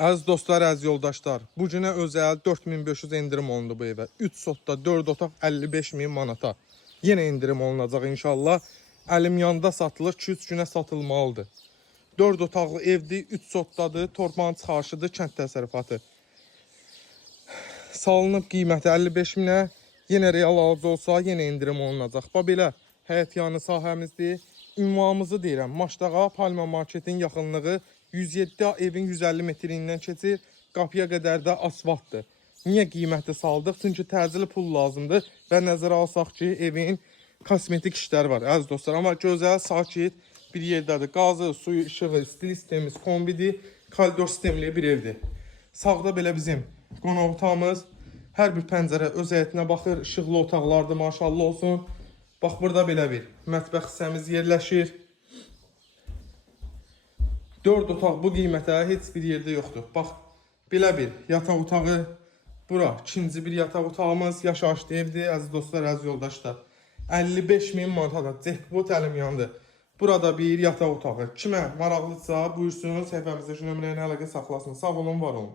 Əziz dostlar, əziz yoldaşlar, bu günə özəl 4500 indirim olundu bu evə. 3 sotda 4 otaq 55.000 manata. Yenə indirim olunacaq inşallah. Əlim yanda satılır, 2-3 günə satılmalıdır. 4 otaqlı evdir, 3 sotdadır, torpağın çıxarışıdır, kənd təsərrüfatı. Salınıb qiyməti 55.000-ə, yenə real alıcı olsa yenə indirim olunacaq. Bax belə həyət yanı sahəmizdir. Ünvanımızı deyirəm, Maşdağa, Palma Marketin yaxınlığı 107 evin 150 metrindən keçir, qapıya qədər də asfaltdır. Niyə qiyməti saldıq? Çünki təcili pul lazımdır və nəzərə alsaq ki, evin kosmetik işləri var, əziz dostlar. Amma gözəl, sakit bir yerdədir. Qazı, suyu, işığı, stil sistemimiz kombidir, koridor sistemli bir evdir. Sağda belə bizim qonaq otağımız, hər bir pəncərə öz həyətinə baxır, işıqlı otaqlardır, maşallah olsun. Bax, burada belə bir mətbəx hissəmiz yerləşir. 4 otaq bu qiymətə heç bir yerdə yoxdur. Bax, belə bir yataq otağı. Bura ikinci bir yataq otağımız, yaşayışlı evdir, əziz dostlar, əziz yoldaşlar. 55.000 manata cəhbot əlim yandı. Burada bir yataq otağı. Kimə maraqlıdsa buyursun, səhifəmizdə şu nömrəyə əlaqə saxlasın. Sağ olun, var olun.